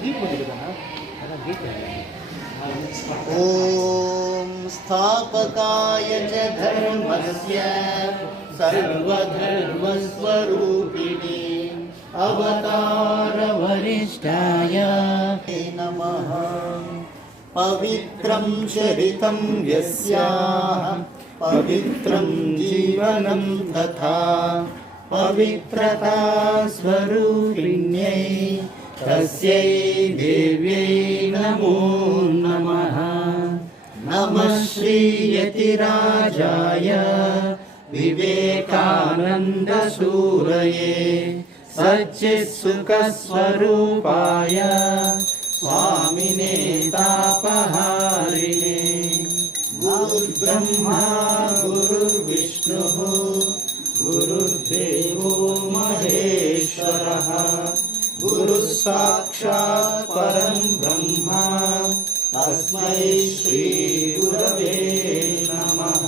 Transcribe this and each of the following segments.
ॐ स्थापकाय च धर्मस्य सर्वधर्मस्वरूपिणे अवतारवरिष्ठाय नमः। पवित्रं चरितं यस्याः पवित्रं जीवनं तथा पवित्रता स्वरूपिण्यै तस्यै देव्यै नमो नमः। नमः श्रीयतिराजाय विवेकानन्दसूरये सच्चित्सुखस्वरूपाय स्वामिने तापहारिणे। गुरुर्ब्रह्मा गुरुर्विष्णुः गुरुर्देवो महेश्वरः गुरुः साक्षात् परं ब्रह्म तस्मै श्री गुरवे नमः।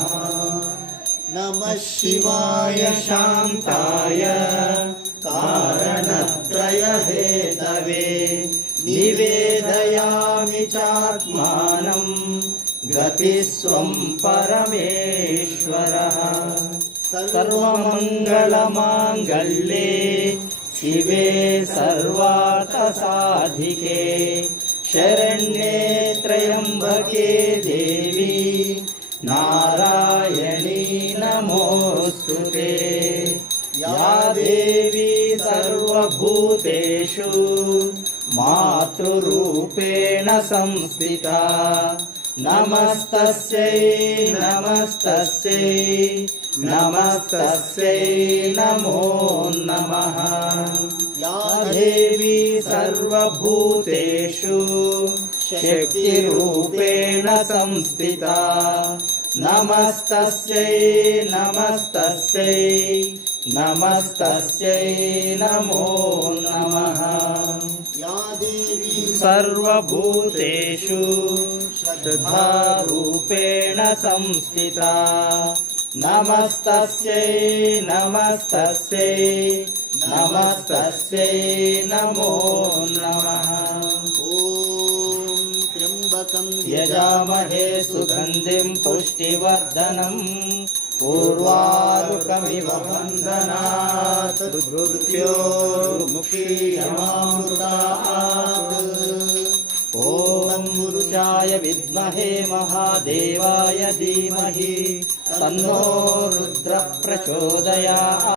नमः शिवाय शान्ताय कारणत्रयहेतवे निवेदयामि चात्मानं गतिस्त्वं परमेश्वरः। सर्वमङ्गलमाङ्गल्ये शिवे सर्वार्थसाधिके शरण्ये त्र्यम्बके देवी नारायणी नमोऽस्तुते। या देवी सर्वभूतेषु मातृरूपेण संस्थिता नमस्तस्यै नमस्तस्यै नमस्तस्यै नमो नमः। या देवी सर्वभूतेषु शक्तिरूपेण संस्थिता नमस्तस्यै नमस्तस्यै नमस्तस्यै नमो नमः। या देवी सर्वभूतेषु श्रद्धारूपेण संस्थिता नमस्तस्यै नमस्तस्यै नमस्तस्यै नमो नमः। ॐ त्र्यम्बकं यजामहे सुगन्धिं पुष्टिवर्धनम् पूर्वारुकमिव बन्धनात् मृत्योर्मुक्षीयमामृतात्। ॐ पुरुषाय विद्महे महादेवाय धीमहि तन्नो रुद्रः प्रचोदयात्।